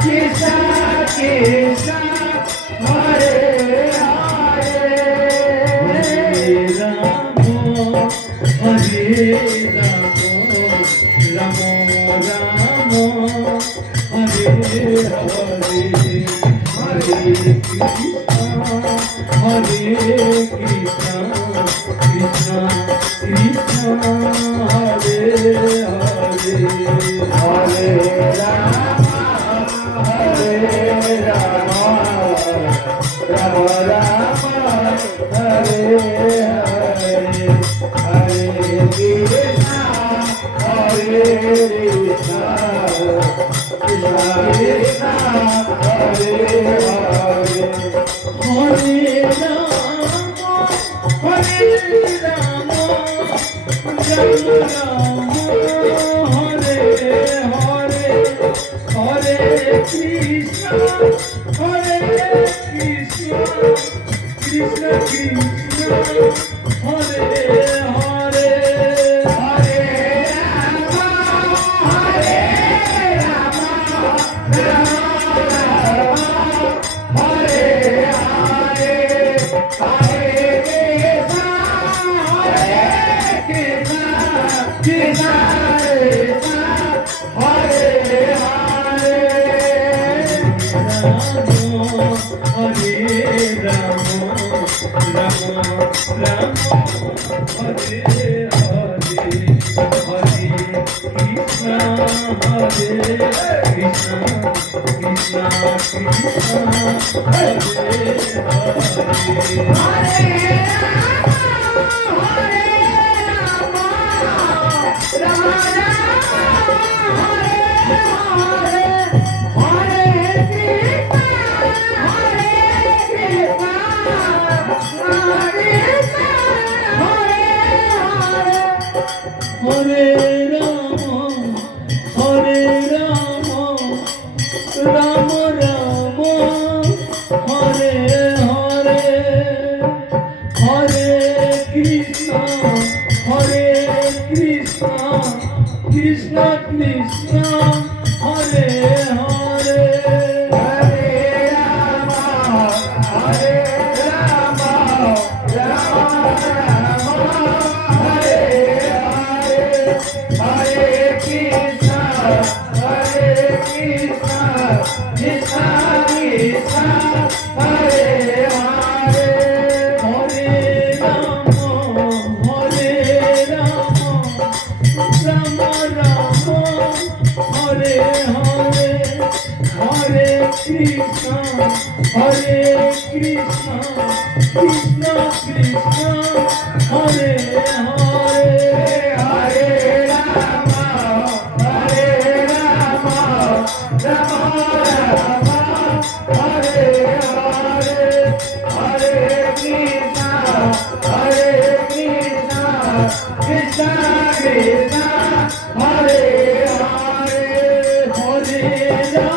Krishna Krishna Hare Hare Ramo Hare Ramo Ramo Ramo Hare Hare Hare Krishna Krishna Krishna Hare Hare Hare Rama Hare Rama Rama Rama Hare Hare Hare Krishna Krishna Krishna Krishna Hare Hare Hare Rama Hare Rama Rama Rama Hare Hare Hare Krishna Krishna Krishna Hare Hare Hare Rama Hare Rama Rama Rama Hare Hare Hare Krishna Krishna Krishna Hare Hare Hare Rama Rama Rama Hare Hare Hare Krishna Krishna Krishna Hare Hare Rama Hare Rama Rama Rama Hare Hare Hare Krishna Krishna Krishna Hare Hare Hare Rama Hare Rama Rama Rama Hare Hare Krishna Krishna Krishna Hare Hare Hare Rama Hare Rama Rama Rama Hare Hare Hare Krishna Krishna Krishna Hare Hare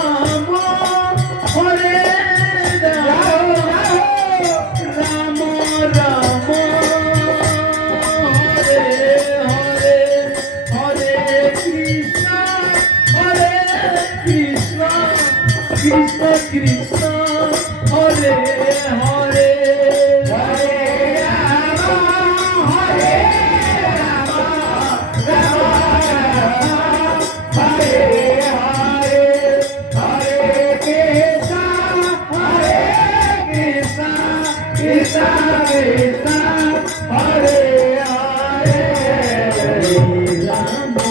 Hare Rama Hare Rama Rama Rama Hare Hare Hare Krishna Krishna Krishna Hare Hare Hare Rama Hare Rama Rama Rama Hare Hare Hare Krishna Krishna Krishna Hare Hare Hare Rama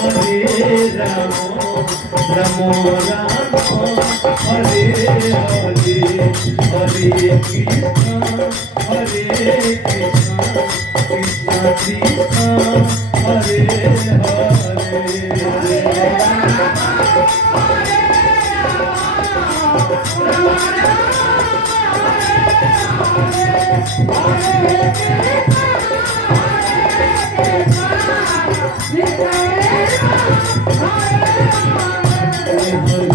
Hare Rama Rama Rama Hare Hare Hare Krishna Krishna Krishna Hare Hare Rama Hare Rama Rama Rama Hare Hare Hare Krishna Krishna Krishna Hare Hare Hare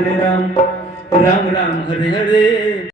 Hare Ram, Ram Ram, Hare Hare.